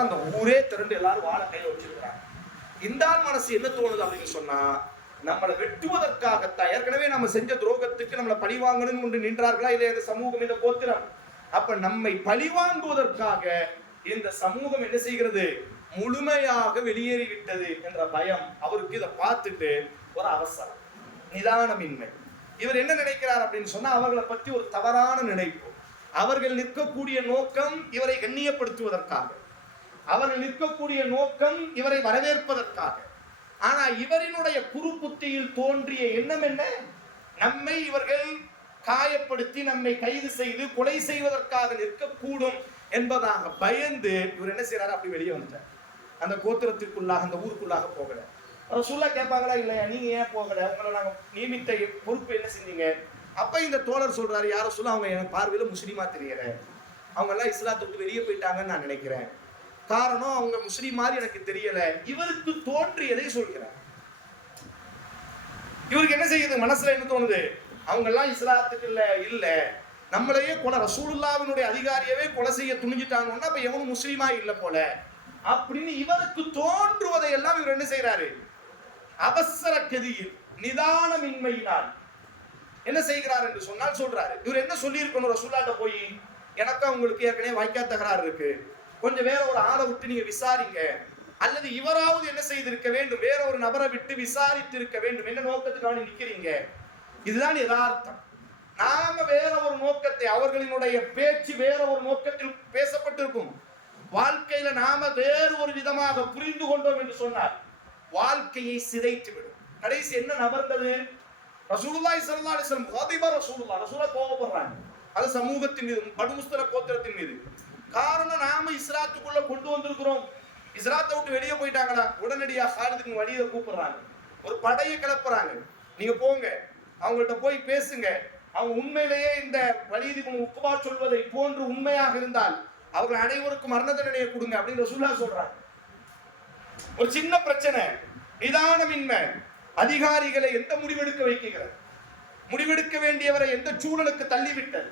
அந்த ஊரே திரண்டு எல்லாரும் வாழை கையில வச்சிருக்கிறாங்க. இந்த மனசு என்ன தோணுது அப்படின்னு சொன்னா, நம்மளை வெட்டுவதற்காகத்தான். ஏற்கனவே நம்ம செஞ்ச துரோகத்துக்கு நம்மளை பழிவாங்கணும் கொண்டு நின்றார்களா இல்லையா இந்த சமூகம், இந்த கோத்திரம்? அப்ப நம்மை பழிவாங்குவதற்காக இந்த சமூகம் என்ன செய்கிறது? முழுமையாக வெளியேறிவிட்டது என்ற பயம் அவருக்கு. இதை பார்த்துட்டு ஒரு அவசரம், நிதானமின்மை. இவர் என்ன நினைக்கிறார் அப்படின்னு சொன்னா, அவர்களை பற்றி ஒரு தவறான நினைப்பு. அவர்கள் நிற்கக்கூடிய நோக்கம் இவரை கண்ணியப்படுத்துவதற்காக, அவர்கள் நிற்கக்கூடிய நோக்கம் இவரை வரவேற்பதற்காக. ஆனா இவரினுடைய குறு புத்தியில் தோன்றிய எண்ணம் என்ன? நம்மை இவர்கள் காயப்படுத்தி நம்மை கைது செய்து கொலை செய்வதற்காக நிற்கக்கூடும் என்பதாக பயந்து இவர் என்ன செய்யறாரு? அப்படி வெளியே வந்துட்டார். அந்த கோத்திரத்திற்குள்ளாக, அந்த ஊருக்குள்ளாக போகல. ரசூலா கேட்பாங்களா இல்லையா, நீங்க ஏன் போகல? உங்களை நாங்க நியமித்த பொறுப்பு என்ன செஞ்சீங்க? அப்ப இந்த தோழர் சொல்றாரு, யார சொல்ல அவங்க என் பார்வையில முஸ்லீமா தெரியற, அவங்க எல்லாம் இஸ்லாத்தை விட்டு வெளியே போயிட்டாங்கன்னு நான் நினைக்கிறேன். காரணம் அவங்க முஸ்லீம் மாதிரி எனக்கு தெரியல. இவருக்கு தோன்றியதை சொல்கிறார். இவருக்கு என்ன செய்யுது? மனசுல என்ன தோணுது? அவங்க எல்லாம் இஸ்லாத்துக்கு இல்ல நம்மளையே கொலை, ரசூலுல்லாஹ்வினுடைய அதிகாரியவே கொலை செய்ய துணிஞ்சிட்டாங்கன்னா அப்ப எவனும் முஸ்லீமா இல்ல போல அப்படின்னு இவருக்கு தோன்றுவதை எல்லாம் இவர் என்ன செய்யறாரு? அவசர கதியில், நிதானமின்மையினால் என்ன செய்கிறார் என்று சொன்னால் சொல்றாரு. இவர் என்ன சொல்லி இருக்கணும்? ரசூலுல்லாஹ்ட்ட போய், எனக்கும் உங்களுக்கு ஏற்கனவே வாய்க்கா தகராறு இருக்கு, கொஞ்சம் வேற ஒரு ஆளை விட்டு நீங்க விசாரிங்க, அல்லது இவராவது என்ன செய்திருக்க வேண்டும், வேற ஒரு நபரை விட்டு விசாரித்து இருக்க வேண்டும். என்ன நோக்கத்துக்காக நிற்கிறீங்க? இதுதான் யதார்த்தம். நாம வேற ஒரு நோக்கத்தை, அவர்களினுடைய பேச்சு வேற ஒரு நோக்கத்தில் பேசப்பட்டிருக்கும். வாழ்க்கையில நாம வேறு ஒரு விதமாக புரிந்து கொண்டோம் என்று சொன்னார் வாழ்க்கையை சிதைத்து விடும். கடைசி என்ன நபர்ந்தது? ரசூலுல்லாஹி ஸல்லல்லாஹு அலைஹி வஸல்லம் கதிப ரசூலுல்லாஹ் கோபப்படுறாங்க. அது சமூகத்தின் மீது, பனு முஸ்தலக் கோத்திரத்தின் மீது. காரணம், நாம இஸ்லாத்துக்குள்ள கொண்டு வந்திருக்கிறோம். இஸ்லாத்தை விட்டு வெளியே போயிட்டாங்களா, உடனடியாக ஹாலித் பின் வலீதை கூப்பிடுறாங்க, ஒரு படையை கிளப்புறாங்க. நீங்க போங்க, அவங்கள்ட்ட போய் பேசுங்க. அவங்க உண்மையிலேயே இந்த வலீத் பின் உக்பா சொல்வதை போன்று உண்மையாக இருந்தால் அவர்கள் அனைவருக்கும் மரண தண்டனையை கொடுங்க அப்படின்னு ரசூலுல்லாஹ் சொல்றாங்க. ஒரு சின்ன பிரச்சனை, நிதானமின்மை அதிகாரிகளை எந்த முடிவெடுக்க வைக்கிறது, முடிவெடுக்க வேண்டியவரை எந்த சூழலுக்கு தள்ளிவிட்டது.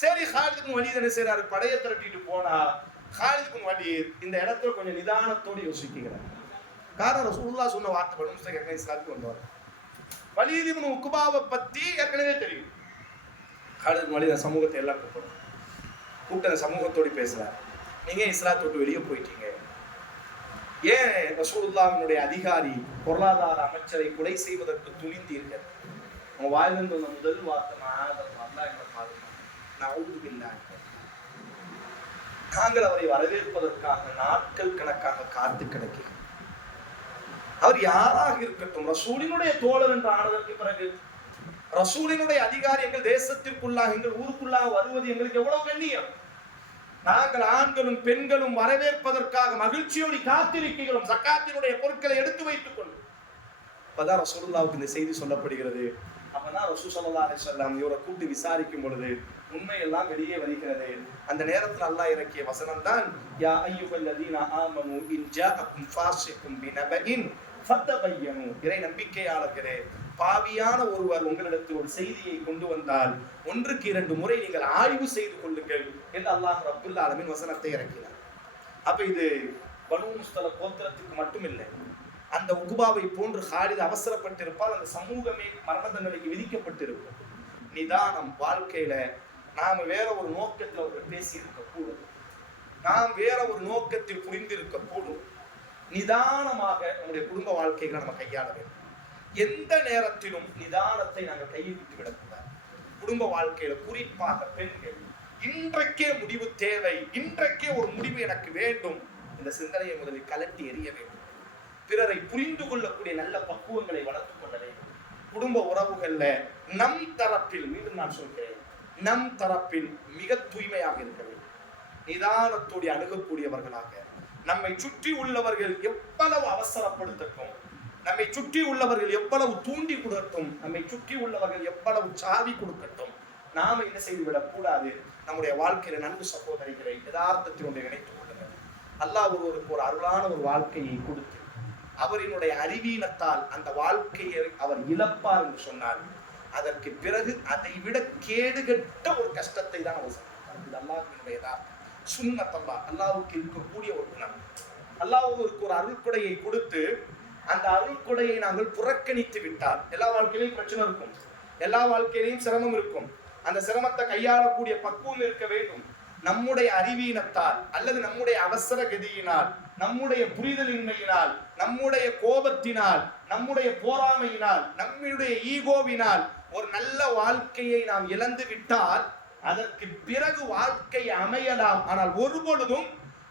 சரி, ஹாலித் பின் வலீத் என்ன செய்யறாரு? படையை திரட்டிட்டு போனா ஹாலித் பின் வலீத் இந்த இடத்துல கொஞ்சம் நிதானத்தோடு யோசிக்கிறார். காரணம், ரசூலுல்லாஹ் சொன்ன வார்த்தை பனு முஸ்தலக் இஸ்லாத்துக்கு வந்தவர். வலீத் பின் உக்பாவை பத்தி ஏற்கனவே தெரியும். ஹாலித் பின் வலீத் சமூகத்தை எல்லாம் கூப்பிட்டு அந்த சமூகத்தோடு பேசுறார். நீங்க இஸ்லாத்தை விட்டு வெளியே போயிட்டீங்க, ஏன் ரசூலுல்லாஹ்வினுடைய அதிகாரி பொருளாதார அமைச்சரை கொலை செய்வதற்கு துணிந்தீர்கள்? அவங்க வாயிலிருந்து வந்த முதல் வார்த்தை, நாங்கள் அவரை வரவேற்பதற்காக நாட்கள் கணக்காக காத்து கிடக்கிறோம். அவர் யாராக இருக்கட்டும், ரசூலினுடைய தோழர் என்று ஆனதற்கு பிறகு ரசூலினுடைய அதிகாரி எங்கள் தேசத்திற்குள்ளாக, எங்கள் ஊருக்குள்ளாக வருவது எங்களுக்கு எவ்வளவு கண்ணியம். நாங்கள் ஆண்களும் பெண்களும் வரவேற்பதற்காக மகிழ்ச்சியோடு காத்திருக்கிறோம், ஜக்காத்தினுடைய பொருட்களை எடுத்து வைத்துக் கொண்டு. அப்பதான் ரசூலுல்லாஹ்வுக்கு இந்த செய்தி சொல்லப்படுகிறது. அப்பதான் ரசூல் ஸல்லல்லாஹு அலைஹி வஸல்லம் இவரை கூட்டி விசாரிக்கும் பொழுது உண்மையெல்லாம் வெளியே வருகிறது. அந்த நேரத்தில் அல்லாஹ் இறக்கிய வசனம் தான், யா அய்யுஹல்லதீன ஆமனு இன் ஜாஅக்கும் ஃபாஸிகும் பினபஇன் ஃபதபையனு. இறை நம்பிக்கையாளர்களே, பாவியான ஒருவர் உங்களிடத்தில் ஒரு செய்தியை கொண்டு வந்தால் 1க்கு 2 முறை நீங்கள் ஆய்வு செய்து கொள்ளுங்கள் என்று அல்லாஹ் ரப்புல் ஆலமீன் வசனத்தை இறக்கினார். அப்ப இது பனு முஸ்தலக் கோத்திரத்துக்கு மட்டும் இல்லை, அந்த உக்பாவை போன்று ஹாலித் அவசரப்பட்டிருப்பால் அந்த சமூகமே மரண தண்டனைக்கு விதிக்கப்பட்டிருக்கும். நிதானம் வாழ்க்கையில நாம வேற ஒரு நோக்கத்தில் அவர்கள் பேசி இருக்கக்கூடும், நாம் வேற ஒரு நோக்கத்தில் புரிந்திருக்க கூடும். நிதானமாக நம்முடைய குடும்ப வாழ்க்கைகளை நம்ம கையாள வேண்டும். எந்த நேரத்திலும் நிதானத்தை நாங்கள் கையில் விட்டு விடக்கூடாது. குடும்ப வாழ்க்கையில குறிப்பாக பெண்கள், இன்றைக்கே முடிவு தேவை, இன்றைக்கே ஒரு முடிவு எனக்கு வேண்டும், இந்த சிந்தனையை முதலில் கலட்டி எறிய வேண்டும். பிறரை புரிந்து கொள்ளக்கூடிய நல்ல பக்குவங்களை வளர்த்துக் கொள்ள வேண்டும். குடும்ப உறவுகள்ல நம் தரப்பில், மீண்டும் நான் சொல்கிறேன், நம் தரப்பில் மிக தூய்மையாக இருக்க வேண்டும். நிதானத்தோடு அணுகக்கூடியவர்களாக. நம்மை சுற்றி உள்ளவர்கள் எவ்வளவு அவசரப்படுத்தட்டும், நம்மை சுற்றி உள்ளவர்கள் எவ்வளவு தூண்டி கொடுக்கட்டும், நம்மை சுற்றி உள்ளவர்கள் எவ்வளவு சாவி கொடுக்கட்டும், நாம என்ன செய்துவிடக் கூடாது. நம்முடைய வாழ்க்கையில நன்கு சகோதரிகளை யதார்த்தத்தில் ஒன்றை நினைத்துக் கொள்ளுங்கள். அல்லாஹ் ஒருவருக்கு ஒரு அருளான ஒரு வாழ்க்கையை கொடுத்து அவரினுடைய அறிவீனத்தால் அந்த வாழ்க்கையை அவர் இழப்பார் என்று சொன்னார். அதற்கு பிறகு அதை விட கேடுகட்ட ஒரு கஷ்டத்தை தான் அவர் சந்தித்தார். இது அல்லாஹ்வினுடைய யதார்த்தம். சுன்னத்தல்லா, அல்லாஹ்வுக்கு இருக்கக்கூடிய ஒரு குணம். அல்லாஹ்வுக்கு ஒரு அருள்கொடையை கொடுத்து அந்த அருள்கொடையை நாங்கள் புறக்கணித்து விட்டால் எல்லா வாழ்க்கையிலையும் பிரச்சனை இருக்கும், எல்லா வாழ்க்கையிலையும் சிரமம் இருக்கும். அந்த சிரமத்தை கையாளக்கூடிய பக்குவம் இருக்க வேண்டும். நம்முடைய அறிவீனத்தால் அல்லது நம்முடைய அவசர கதியினால், நம்முடைய புரிதலின்மையினால், நம்முடைய கோபத்தினால், நம்முடைய போராமையினால், நம்முடைய ஈகோவினால் ஒரு நல்ல வாழ்க்கையை நாம் இழந்து விட்டால் அதற்கு பிறகு வாழ்க்கை அமையலாம். ஆனால் ஒருபொழுதும்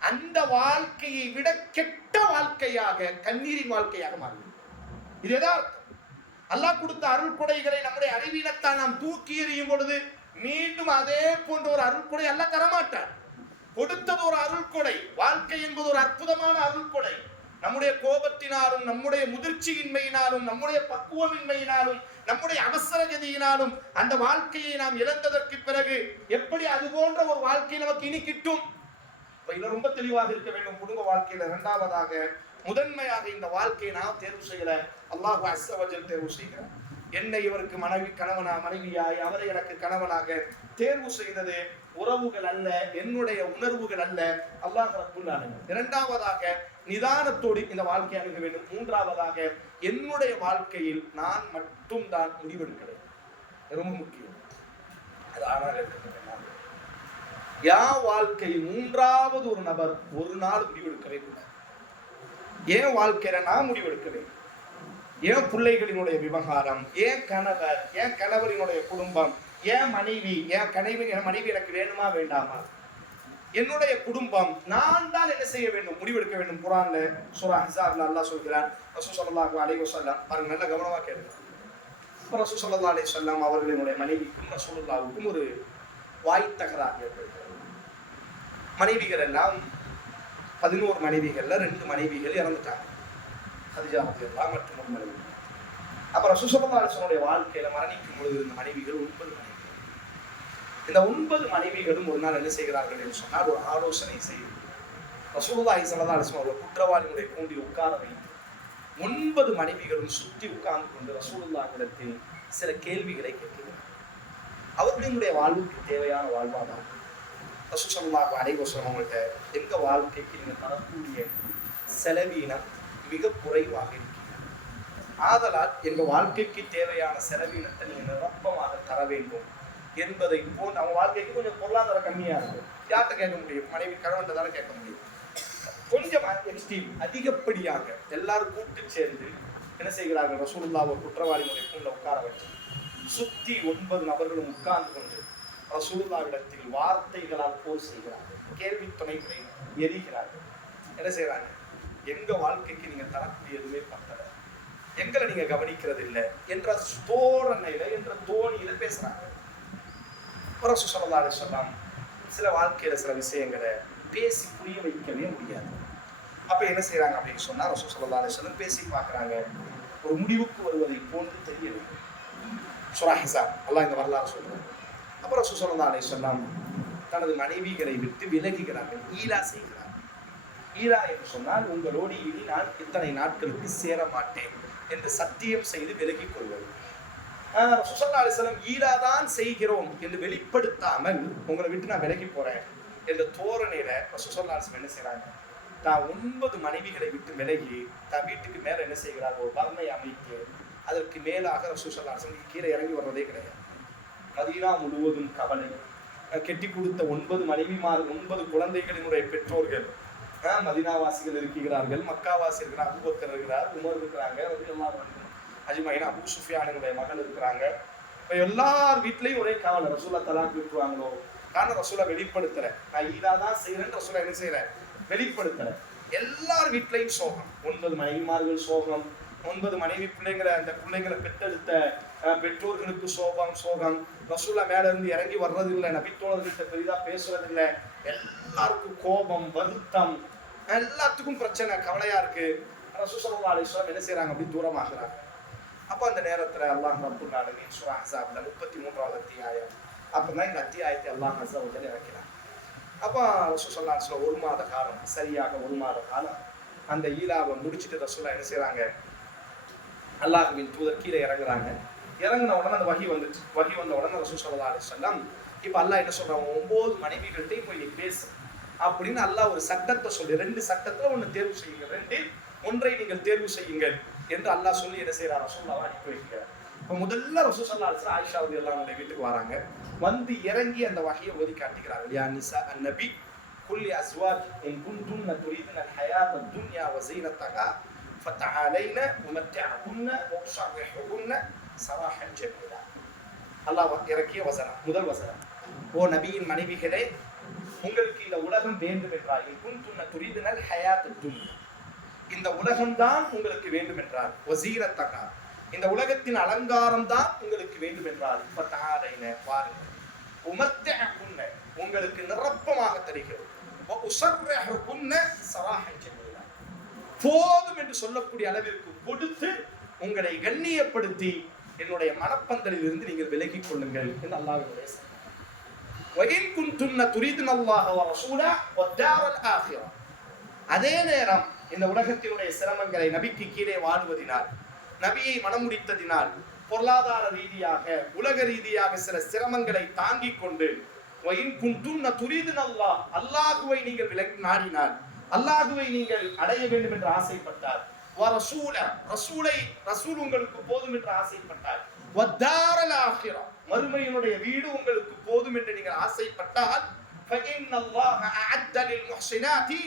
அந்த வாழ்க்கையை விட கெட்ட வாழ்க்கையாக, கண்ணீரின் வாழ்க்கையாக மாறும். இது எதார்த்தம். அல்லாஹ் கொடுத்த அருள் கொடைகளை நம்முடைய அறிவீனத்தால் நாம் தூக்கி எறியும் பொழுது மீண்டும் அதே போன்ற ஒரு அருள்கொடை அல்லாஹ் தரமாட்டார். கொடுத்தது ஒரு அருள்கொடை. வாழ்க்கை என்பது ஒரு அற்புதமான அருள்கொடை. நம்முடைய கோபத்தினாலும், நம்முடைய முதிர்ச்சியின்மையினாலும், நம்முடைய பக்குவமின்மையினாலும், நம்முடைய அவசர கதியினாலும் அந்த வாழ்க்கையை நாம் இழந்ததற்கு பிறகு எப்படி அது போன்ற ஒரு வாழ்க்கை நமக்கு இனி கிட்டும்? இதுல ரொம்ப தெளிவாக இருக்க வேண்டும். குடும்ப வாழ்க்கையில இரண்டாவதாக, முதன்மையாக இந்த வாழ்க்கையை நான் தேர்வு செய்யல, அல்லாஹ் அஸ்ஸ வஜல் தேர்வு செய்கிறார். என்னை இவருக்கு மனைவியாய், அவரை எனக்கு கணவனாக தேர்வு செய்தது உறவுகள் அல்ல, என்னுடைய உணர்வுகள் அல்ல, அல்லாஹ் ரப்புல் ஆலமீன். இரண்டாவதாக, நிதானத்தோடு இந்த வாழ்க்கை அணுக வேண்டும். மூன்றாவதாக, என்னுடைய வாழ்க்கையில் நான் மட்டும் தான் முடிவெடுக்கிறேன். ரொம்ப முக்கியம். அது ஆறாக வாழ்க்கையில் மூன்றாவது ஒரு நபர் ஒரு நாள் முடிவெடுக்கவே கூடாது. ஏன் வாழ்க்கையில நான் முடிவெடுக்கிறேன், ஏன் பிள்ளைகளினுடைய விவகாரம், ஏன் கணவர், ஏன் கணவரினுடைய குடும்பம், ஏன் மனைவி, என் மனைவி எனக்கு வேணுமா வேண்டாமா, என்னுடைய குடும்பம், நான் தான் என்ன செய்ய வேண்டும், முடிவெடுக்க வேண்டும். குர்ஆன்ல சூரா அஹ்ஸாப்ல அல்லாஹ் சொல்கிறான். ரசூல் ஸல்லல்லாஹு அலைஹி வஸல்லம் பாருங்க, நல்ல கவனமா கேளுங்க. ரசூல் ஸல்லல்லாஹு அலைஹி வஸல்லம் அவர்களினுடைய மனைவிக்கும் ரசூலுல்லாஹ்வுக்கும் ஒரு வாய் தகராறு ஏற்பட்டது. மனைவிகள் எல்லாம் 11 மனைவிகள்ல 2 மனைவிகள் இறந்துட்டாங்க. ஹதீஜா ரலியல்லாஹு மற்றும் ஒரு மனைவி. அப்புறம் ரசூல் ஸல்லல்லாஹு அலைஹி வஸல்லம் வாழ்க்கையில மரணிக்கும் பொழுது இருந்த மனைவிகள் 9 மனைவிகள். இந்த 9 மனைவிகளும் ஒரு நாள் என்ன செய்கிறார்கள் என்று சொன்னால், ஒரு ஆலோசனை செய்து ரசூலுல்லாஹி ஸல்லல்லாஹு அலைஹி வஸல்லம் குற்றவாளிகளுடைய கூண்டில் உட்கார வைத்து 9 மனைவிகளும் சுற்றி உட்கார்ந்து கொண்டு ரசூலுல்லாஹ்விடத்தில் சில கேள்விகளை கேட்கிறார். அவர்களுடைய வாழ்வுக்கு தேவையான வாழ்வாதாரம். ரசூல் ஸல்லல்லாஹு அலைஹி வஸல்லம் அவங்கள்ட்ட, எங்க வாழ்க்கைக்கு நீங்க தரக்கூடிய செலவீனம் மிக குறைவாக இருக்கிறது, ஆதலால் எங்க வாழ்க்கைக்கு தேவையான செலவீனத்தை நீங்க நிரப்பமாக தர வேண்டும் என்பதை போல். நம்ம வாழ்க்கைக்கு கொஞ்சம் பொருளாதாரம் கம்மியா இருக்கும், யார்கிட்ட கேட்க முடியும்? மனைவி கணவன் தானே கேட்க முடியும். கொஞ்சம் எக்ஸ்ட்ரீம் அதிகப்படியாக எல்லாரும் கூட்டு சேர்ந்து என்ன செய்கிறார்கள், ரசூலுல்லாஹ் ஒரு குற்றவாளிகளுடைய கூண்டில் உட்கார வச்சு சுத்தி 9 நபர்களும் உட்கார்ந்து கொண்டு ரசூலுல்லாஹ்விடத்தில் வார்த்தைகளால் போர் செய்கிறார்கள், கேள்வி துணைகளை எரிகிறார்கள். என்ன செய்யறாங்க, எங்க வாழ்க்கைக்கு நீங்க தரக்கூடிய எதுவுமே பத்தல, எங்களை நீங்க கவனிக்கிறது இல்லை என்ற தோரணையில, என்ற தோணியில பேசுறாங்க. ரசூல் ஸல்லல்லாஹு அலைஹி வஸல்லம் சில வாழ்க்கையில சில விஷயங்களை பேசி புரிய வைக்கவே முடியாது. அப்ப என்ன செய்யறாங்க அப்படின்னு சொன்னா, ரசூல் ஸல்லல்லாஹு அலைஹி வஸல்லம் பேசி பார்க்கறாங்க, ஒரு முடிவுக்கு வருவதை போன்று தெரியவில்லை. சூரா ஹிஸாப் அல்லாஹ் இந்த வரலாறு சொல்றாங்க. அப்ப ரசூல் ஸல்லல்லாஹு அலைஹி வஸல்லம் தனது மனைவிகளை விட்டு விலகுகிறார்கள், ஈலா செய்கிறார்கள். ஈலா என்று சொன்னால், உங்களோடு இனி நான் இத்தனை நாட்களுக்கு சேர மாட்டேன் என்று சத்தியம் செய்து விலகிக் கொள்வது. ரசூல் ஸல்லல்லாஹு அலைஹி வஸல்லம் ஈலா தான் செய்கிறோம் என்று வெளிப்படுத்தாமல், உங்களை விட்டு நான் விலகி போறேன் என்ற தோரணையில ரசூல் ஸல்லல்லாஹு அலைஹி வஸல்லம் என்ன செய்யறாங்க, தான் 9 மனைவிகளை விட்டு விலகி தன் வீட்டுக்கு மேல என்ன செய்கிறார், ஒரு பரணை அமைத்து அதற்கு மேலாக ரசூல் ஸல்லல்லாஹு அலைஹி வஸல்லம் கீழே இறங்கி வர்றதே கிடையாது. மதீனா முழுவதும் கவலை. கெட்டி கொடுத்த 9 மனைவிமார், 9 குழந்தைகளினுடைய பெற்றோர்கள் மதீனாவாசிகள் இருக்கிறார்கள், மக்காவாசி இருக்கிறார், அபூபக்கர் இருக்கிறார், உமர் இருக்கிறாங்க, அஜ்மஈன், அபூ சுஃபியானுடைய மகள் இருக்கிறாங்க. இப்போ எல்லார் வீட்லையும் ஒரே கவலை, ரசூலா தலாக் விட்டுருவாங்களோ. காரணம் ரசூலா வெளிப்படுத்துற, நான் ஈதா தான் செய்யறேன்னு ரசூலா என்ன செய்யறேன், வெளிப்படுத்துற. எல்லார் வீட்லையும் சோகம், 9 மனைவிமார்கள் சோகம், 9 மனைவி பிள்ளைங்களை, அந்த பிள்ளைங்களை பெற்றெடுத்த பெற்றோர்களுக்கு சோகம். ரசூலா மேல இருந்து இறங்கி வர்றது இல்லை, நபித்தோழர்கள்ட்ட பெரிதா பேசுறது இல்லை, எல்லாருக்கும் கோபம், வருத்தம், எல்லாத்துக்கும் பிரச்சனை, கவலையா இருக்கு. ரசூல் ஸல்லல்லாஹு அலைஹி வஸல்லம் என்ன செய்யறாங்க, அப்படி தூரமாகிறாங்க. அப்ப அந்த நேரத்துல அல்லாஹ் ரப்புல் ஆலமீன் சூரா அஹ்ஸாப்ல 33வது அத்தியாயம், அப்பதான் இந்த அத்தியாயத்தை அல்லாஹ் அஸ்ஸ வ ஜல் இறக்கினார். அப்ப ரசூல் ஸல்லல்லாஹு அலைஹி வஸல்லம் 1 மாத காலம், சரியாக 1 மாத காலம் அந்த ஈலாவை முடிச்சுட்டு ரசூலா என்ன செய்யறாங்க, அல்லாஹ்வின் தூதர் கீழே இறங்குறாங்க. இறங்கின உடனே அந்த வஹி வந்துச்சு. வஹி வந்த உடனே ரசூல் ஸல்லல்லாஹு அலைஹி வஸல்லம் இப்ப அல்லாஹ் என்ன சொல்றாங்க, 9 மனைவிகள்கிட்டையும் போய் நீ பேசு, அப்படின்னு அல்லாஹ் ஒரு சட்டத்தை சொல்லி, 2 சட்டத்துல ஒண்ணு தேர்வு செய்யுங்க, 2 ஒன்றை நீங்கள் தேர்வு செய்யுங்கள் என்று அல்லாஹ் சொல்லி என்ன செய்யறார், ரசூலுல்லாஹ் அனுப்பி வைக்கிறார். இப்போ முதல்ல ரசூல் ஸல்லல்லாஹு அலைஹி வஸல்லம் ஆயிஷா ரலியல்லாஹு அன்ஹா வீட்டுக்கு வராங்க. வந்து இறங்கி அந்த வஹியை ஓதி காட்டுகிறார்கள். யா நிசா அன்-நபி குல்லி அஸ்வாஜ் இன் குன்துன்ன துரீதுன அல்-ஹயாத அத்-துன்யா வ ஸீனத்தஹா ஃபதஆலைன உமத்திஅகுன்ன வ உஸர்ரிஹுகுன்ன ஸராஹன் ஜமீலா. அல்லாஹ் இறக்கிய வசனம், முதல் வசனம். ஓ நபியின் மனைவிகளே, உங்களுக்கு இந்த உலகம் வேண்டும் என்றால், இன் குன்துன்ன துரீதுன அல்-ஹயாத அத்-துன்யா, இந்த உலகம்தான் உங்களுக்கு வேண்டும் என்றால், வ ஸீனத்தஹா, இந்த உலகத்தின் அலங்காரம் தான் உங்களுக்கு வேண்டும் என்றால், ஃபதஆலைன வாருங்கள், உமத்திஅகுன்ன உங்களுக்கு நிரப்பமாக தருகிறோம், வ உஸர்ரிஹுகுன்ன ஸராஹன் ஜமீலா, போதும் என்று சொல்லக்கூடிய அளவிற்கு கொடுத்து உங்களை கண்ணியப்படுத்தி என்னுடைய மனப்பந்தலில் இருந்து நீங்கள் விலகிக் கொள்ளுங்கள் என்று அல்லாஹ்வுடைய சட்டம். வஇன் குன்துன்ன துரீதுன அல்லாஹ வ ரசூலஹு வத்-தாரல் ஆখিরা, அதே நேரம் இந்த உலகத்தினுடைய சிரமங்களை, நபிக்கு கீழே வாழ்வதினால், நபியை மனமுடித்ததினால், பொருளாதார ரீதியாக உலக ரீதியாக சில சிரமங்களை தாங்கிக் கொண்டு, வஇன் குன்துன்ன துரீதுன அல்லாஹ், அல்லாஹ்வை நீங்கள் நாடினால், அல்லாஹ்வை நீங்கள் அடைய வேண்டும் என்று ஆசைப்பட்டார், வ ரசூலஹு, ரசூல் உங்களுக்கு போதும் என்று ஆசைப்பட்டார், வத்-தாரல் ஆখিরা, மறுமையினுடைய வீடு உங்களுக்கு போதும் என்று நீங்கள் ஆசைப்பட்டால், ஃபஇன்னல்லாஹ அஅத்த லில் முஹ்ஸினாத்தி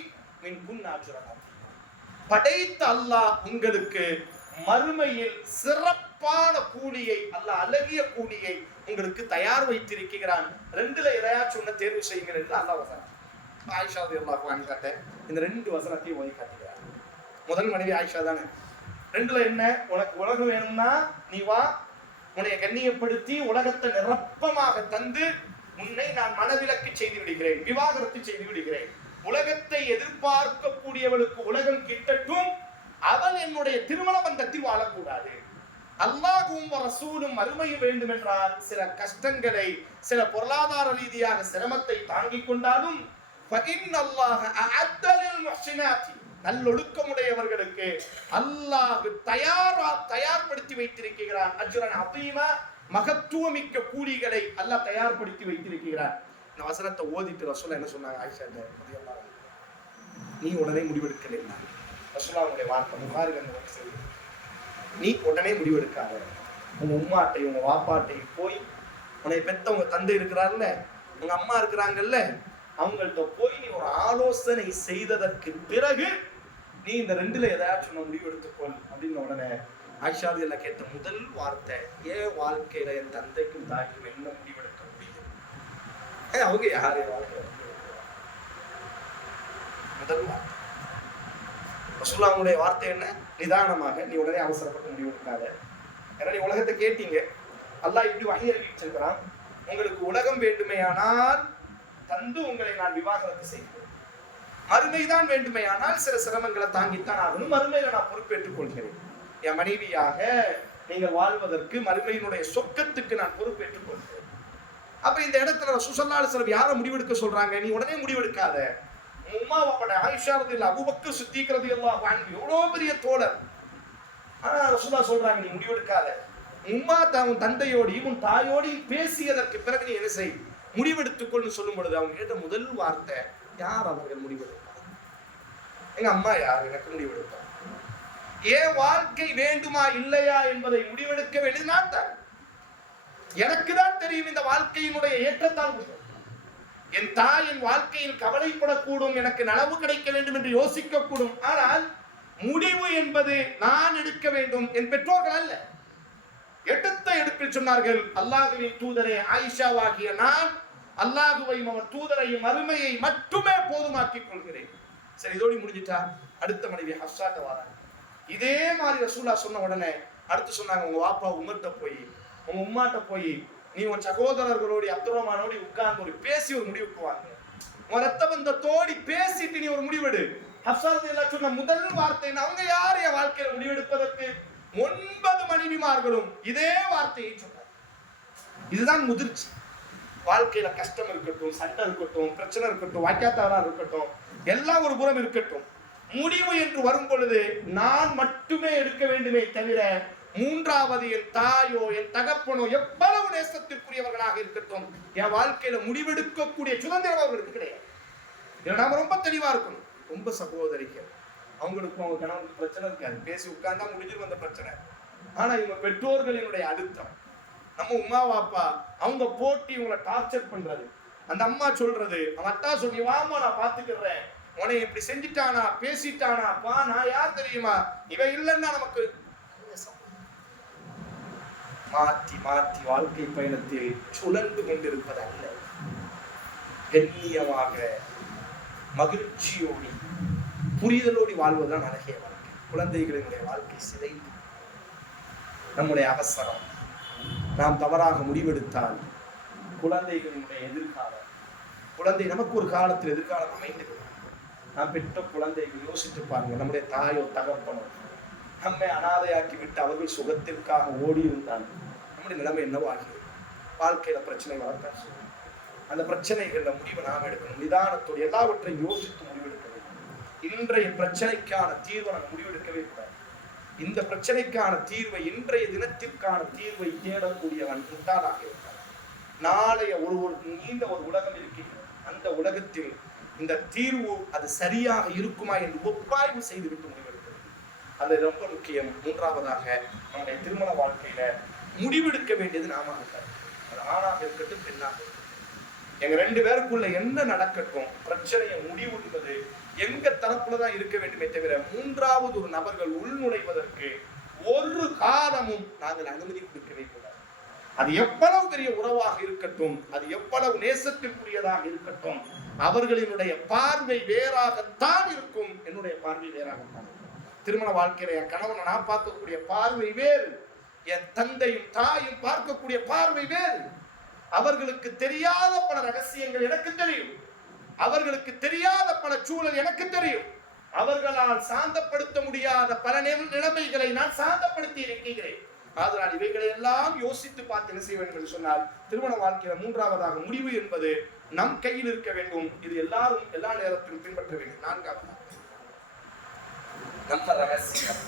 மின்குன்ன அஜ்ரன் அதீமா, படைத்த அல்லாஹ் உங்களுக்கு மறுமையில் சிறப்பான கூலியை, அல்லாஹ் அழகிய கூலியை உங்களுக்கு தயார் வைத்திருக்கிறான். 2ல எதையாச்சும் ஒண்ணு தேர்வு செய்யுங்கள் என்று அல்லாஹ் வசனம். ஆயிஷா ரலியல்லாஹு அன்ஹா இந்த 2 வசனத்தையும் ஓதி காட்டுகிறார். முதல் மனைவி ஆயிஷா தானே. 2ல என்ன, உனக்கு உலகம் வேணும்னா நீ வா, உன்னை கண்ணியப்படுத்தி உலகத்தை நிரப்பமாக தந்து உன்னை நான் மனவிலக்கு செய்து விடுகிறேன், விவாகரத்து செய்து விடுகிறேன். உலகத்தை எதிர்பார்க்கக்கூடியவளுக்கு உலகம் கிட்டட்டும், அவள் என்னுடைய திருமண பந்தத்தில் வாழக்கூடாது. அல்லாஹ்வும் ரசூலும் மறுமையும் வேண்டும் என்றால் சில கஷ்டங்களை, சில பொருளாதார ரீதியாக சிரமத்தை தாங்கிக் கொண்டாலும், ஃபஇன்னல்லாஹ அஅத்த லில் முஹ்ஸினாத்தி, நல்லொழுக்கமுடையவர்களுக்கு அல்லாஹ் தயார்படுத்தி வைத்திருக்கிறான். அஜ்ரன் அதீமா, மகத்துவமிக்க கூலிகளை அல்லாஹ் தயார்படுத்தி வைத்திருக்கிறான். இந்த வசனத்தை ஓதிட்டு ரசூல் என்ன சொன்னாங்க, ஆயிஷா ரலியல்லாஹு அன்ஹா, நீ உடனே முடிவெடுக்கலைன்னா, ரசூலுல்லாஹ்வுடைய வார்த்தை புகாரில் அந்த வசனம், நீ உடனே முடிவெடுக்காத, உங்க உம்மாட்டை உங்க வாப்பாட்டை போய், உன்னை பெத்த உங்க தந்தை இருக்கிறார்ல, உங்க அம்மா இருக்கிறாங்கல்ல, அவங்கள்ட்ட போய் நீ ஒரு ஆலோசனை செய்ததற்கு பிறகு நீ இந்த 2ல எதாச்சும் முடிவு எடுத்துக்கொள் அப்படின்னு உடனே ஆயிஷா ரலியல்லாஹு கேட்ட முதல் வார்த்தை, ஏன் வாழ்க்கையில என் தந்தைக்கும் தாய்க்கும் என்ன முடிவெடுக்க முடியும், அவங்க யாரு வாழ்க்கை, முதல் வார்த்தை ரசூலுல்லாஹ்வுடைய வார்த்தை என்ன, நிதானமாக, நீ உடனே அவசரப்பட்டு முடிவு எடுக்காத. ஏன்னா நீ உலகத்தை கேட்டீங்க, அல்லாஹ் இப்படி வஹி அறிவிச்சிருக்கிறான், உங்களுக்கு உலகம் வேண்டுமேயானால் தந்து உங்களை நான் விவாகரத்து செய்கிறேன், மறுமைதான் வேண்டுமேயானால் சில சிரமங்களை தாங்கித்தான் ஆகணும், மறுமையில நான் பொறுப்பேற்றுக் கொள்கிறேன், என் மனைவியாக நீங்கள் வாழ்வதற்கு மறுமையினுடைய சொர்க்கத்துக்கு நான் பொறுப்பேற்றுக் கொள்கிறேன். அப்ப இந்த இடத்துல ரசூல் ஸல்லல்லாஹு அலைஹி வஸல்லம் யாரை முடிவெடுக்க சொல்றாங்க, நீ உடனே முடிவெடுக்காத. உம்மா வாப்பட ஆயிஷா ரலியல்லாஹு, அபூபக்கர் சித்திக் ரலியல்லாஹு அன்ஹு எவ்வளவு பெரிய தோழர், ஆனா ரசூலுல்லாஹ் சொல்றாங்க நீ முடிவெடுக்காத. உம்மா உன் தந்தையோடையும் உன் தாயோடையும் பேசியதற்கு பிறகு நீ என்ன செய், முடிவெடுத்துக்கொள்னு சொல்லும் பொழுது அவங்க கேட்ட முதல் வார்த்தை, யார் அவர்கள் முடிவெடுப்பார், எங்க அம்மா யார் எனக்கு முடிவெடுப்பார், ஏன் வாழ்க்கை வேண்டுமா இல்லையா என்பதை முடிவெடுக்க வேண்டியது எனக்கு தான் தெரியும். இந்த வாழ்க்கையினுடைய ஏற்றத்தாழ்வு, என் தாய் என் வாழ்க்கையில் கவலைப்படக்கூடும், எனக்கு நலவு கிடைக்க வேண்டும் என்று யோசிக்கக்கூடும், ஆனால் முடிவு என்பது நான் எடுக்க வேண்டும், என் பெற்றோர்கள் அல்ல. எடுத்த எடுப்பில் சொன்னார்கள், அல்லாஹ்வின் தூதரே, ஆயிஷாவாகிய நான் அல்லாஹ்வையும் அவன் தூதரையும் மறுமையை மட்டுமே போதுமாக்கிக் கொள்கிறேன். சரி, இதோடு முடிஞ்சிட்டா. அடுத்த மனைவி ஹஃப்ஸாட்ட வராங்க. இதே மாதிரி ரசூலுல்லாஹ் சொன்ன உடனே அடுத்து சொன்னாங்க, உங்க வாப்பா உமர்ட்ட போய், உங்க உம்மாட்ட போய், நீ உன் சகோதரர்களோடு அப்துர்ரஹ்மானோடு உட்கார்ந்து பேசி ஒரு முடிவுக்கு வாங்க, உன் ரத்த பந்தத்தோடி பேசிட்டு நீ ஒரு முடிவெடு. ஹஃப்ஸா ரலியல்லாஹு சொன்ன முதல் வார்த்தை, அவங்க யார் என் வாழ்க்கையில முடிவெடுப்பதற்கு? 9 மனைவிமார்களும் இதே வார்த்தையை சொன்னார். இதுதான் முதிர்ச்சி. வாழ்க்கையில கஷ்டம் இருக்கட்டும், சண்டை இருக்கட்டும், பிரச்சனை இருக்கட்டும், வாக்கியாத்தாரா இருக்கட்டும், எல்லாம் ஒரு புறம் இருக்கட்டும், முடிவு என்று வரும் பொழுது நான் மட்டுமே எடுக்க வேண்டுமே தவிர மூன்றாவது என் தாயோ என் தகப்பனோ எவ்வளவு நேசத்திற்குரியவர்களாக இருக்கட்டும், என் வாழ்க்கையில முடிவெடுக்கக்கூடிய சுதந்திரம் அவர்களுக்கு கிடையாது. இதில் நாம ரொம்ப தெளிவா இருக்கணும். ரொம்ப சகோதரிகள் அவங்களுக்கும் அவங்க கணவனுக்கு பிரச்சனை இருக்காது, பேசி உட்கார்ந்தா முடிஞ்சிடும் அந்த பிரச்சனை. ஆனா இவங்க பெற்றோர்களினுடைய அழுத்தம், நம்ம உமா வாப்பா அவங்க போட்டி இவங்களை டார்ச்சர் பண்றது, அந்த அம்மா சொல்றது, அவன் அத்தா சொல்லி வாமா நான் பாத்துக்கிறேன், உன்னை இப்படி செஞ்சுட்டானா பேசிட்டானா பா நான் யார் தெரியுமா, இவன் இல்லைன்னா நமக்கு மாற்றி மாற்றி வாழ்க்கை பயணத்தில் சுழன்று கொண்டிருப்பது அல்ல. கண்ணியமாக மகிழ்ச்சியோடி புரிதலோடி வாழ்வதுதான் அழகிய வாழ்க்கை. குழந்தைகளினுடைய வாழ்க்கை சிதைந்து நம்முடைய அவசரம், நாம் தவறாக முடிவெடுத்தால் குழந்தைகளினுடைய எதிர்காலம், குழந்தை நமக்கு ஒரு காலத்தில் எதிர்காலம் அமைந்துவிடும். நாம் பெற்ற குழந்தைகள் யோசித்து பாருங்க, நம்முடைய தாயோ தகப்பனோ நம்மை அனாதையாக்கி விட்டு அவர்கள் சுகத்திற்காக ஓடி இருந்தால் நம்முடைய நிலைமை என்னவோ ஆகிறது. வாழ்க்கையில பிரச்சனை வரத்தான் சொல்லும். அந்த பிரச்சனைகள்ல முடிவை நாம் எடுக்கணும். நிதானத்தோடு எல்லாவற்றையும் யோசித்து முடிவெடுக்க வேண்டும். இன்றைய பிரச்சனைக்கான தீர்வை நம்ம முடிவெடுக்கவே கூடாது. இந்த பிரச்சனைக்கான தீர்வை, இன்றைய தினத்திற்கான தீர்வை தேடக்கூடியவன் முட்டாளாக இருக்கிறான். நாளைய ஒரு நீண்ட ஒரு உலகம் இருக்கின்றது. அந்த உலகத்தில் இந்த தீர்வு அது சரியாக இருக்குமா என்று ஒப்பாய்வு செய்துவிட்டு முடிவெடுக்கிறது. அது ரொம்ப முக்கியம். மூன்றாவதாக, நம்முடைய திருமண வாழ்க்கையில முடிவெடுக்க வேண்டியது நாம இருக்காது. அது ஆணாக இருக்கட்டும் பெண்ணாக இருக்கட்டும், எங்க ரெண்டு பேருக்குள்ள என்ன நடக்கட்டும், பிரச்சனையை முடிவுஎன்பது எங்க தரப்புலதான் இருக்க வேண்டுமே தவிர மூன்றாவது ஒரு நபர்கள் உள்நுழைவதற்கு ஒரு காலமும் நாங்கள் அனுமதி கொடுக்கவே கூடாது. அது எவ்வளவு பெரிய உறவாக இருக்கட்டும், அது எவ்வளவு நேசத்திற்குரியதாக இருக்கட்டும், அவர்களினுடைய பார்வை வேறாகத்தான் இருக்கும், என்னுடைய பார்வை வேறாகத்தான் இருக்கும். திருமண வாழ்க்கையில என் கணவனை நான் பார்க்கக்கூடிய பார்வை வேறு, என் தந்தையும் தாயும் பார்க்கக்கூடிய பார்வை வேறு. அவர்களுக்கு தெரியாத பல ரகசியங்கள் எனக்கு தெரியும், அவர்களுக்கு தெரியாத பல சூழல் எனக்கு தெரியும், அவர்களால் சாந்தப்படுத்த முடியாத பல நிலைமைகளை நான் சாந்தப்படுத்தி இருக்கிறேன். அதனால் இவைகளை எல்லாம் யோசித்து பார்த்து என்ன செய்ய வேண்டும் என்று சொன்னால், திருமண வாழ்க்கையில மூன்றாவதாக முடிவு என்பது நம் கையில் இருக்க வேண்டும். இது எல்லாரும் எல்லா நேரத்திலும் பின்பற்ற வேண்டும். நான்காவதாக, நம்ம ரகசியம்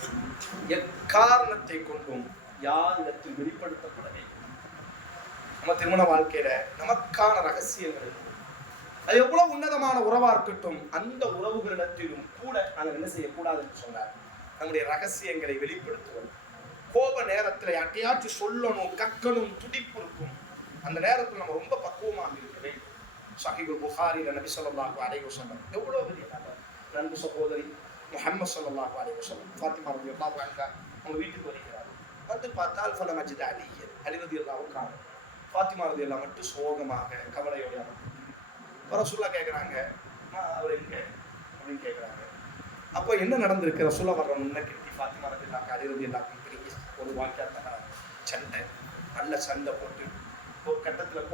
எக்காரணத்தை கொண்டும் யாரிடத்தில் வெளிப்படுத்தப்பட வேண்டும். நம்ம திருமண வாழ்க்கையில நமக்கான ரகசியங்கள், அது எவ்வளவு உன்னதமான உறவா இருக்கட்டும், அந்த உறவுகளிடத்திலும் கூட நாங்கள் என்ன செய்யக்கூடாது என்று சொன்னார், நம்முடைய ரகசியங்களை வெளிப்படுத்துவது. கோப நேரத்துல யார்ட்டையாச்சு சொல்லணும், கக்கணும், துடிப்பு இருக்கும். அந்த நேரத்தில் நம்ம ரொம்ப பக்குவமாக இருக்க வேண்டும். சஹீஹுல் புகாரில நபி ஸல்லல்லாஹு அலைஹி வஸல்லம் எவ்வளவு பெரிய நண்பு சகோதரி முஹம்மது ஸல்லல்லாஹு அலைஹி வஸல்லம் ஃபாத்திமா ரலியல்லாஹு அன்ஹா அவங்க வீட்டுக்கு வருகிறார். வந்து பார்த்தால் ஃபலமஜித அலி ரலியல்லாஹு அன்ஹு, ஃபாத்திமா ரலியல்லாஹு மட்டும் சோகமாக கவலையோடு ரசூலுல்லாஹ் கேட்குறாங்க, அவர் எங்க அப்படின்னு கேட்குறாங்க. அப்போ என்ன நடந்திருக்கு, ரசூலுல்லாஹ் வர்ற முன்ன கிட்டி ஃபாத்திமா ரலியல்லாஹு அன்ஹா ஒரு வாக்கியத்தான் சண்டை, நல்ல சண்டை போட்டு ஒரு கட்டத்தில்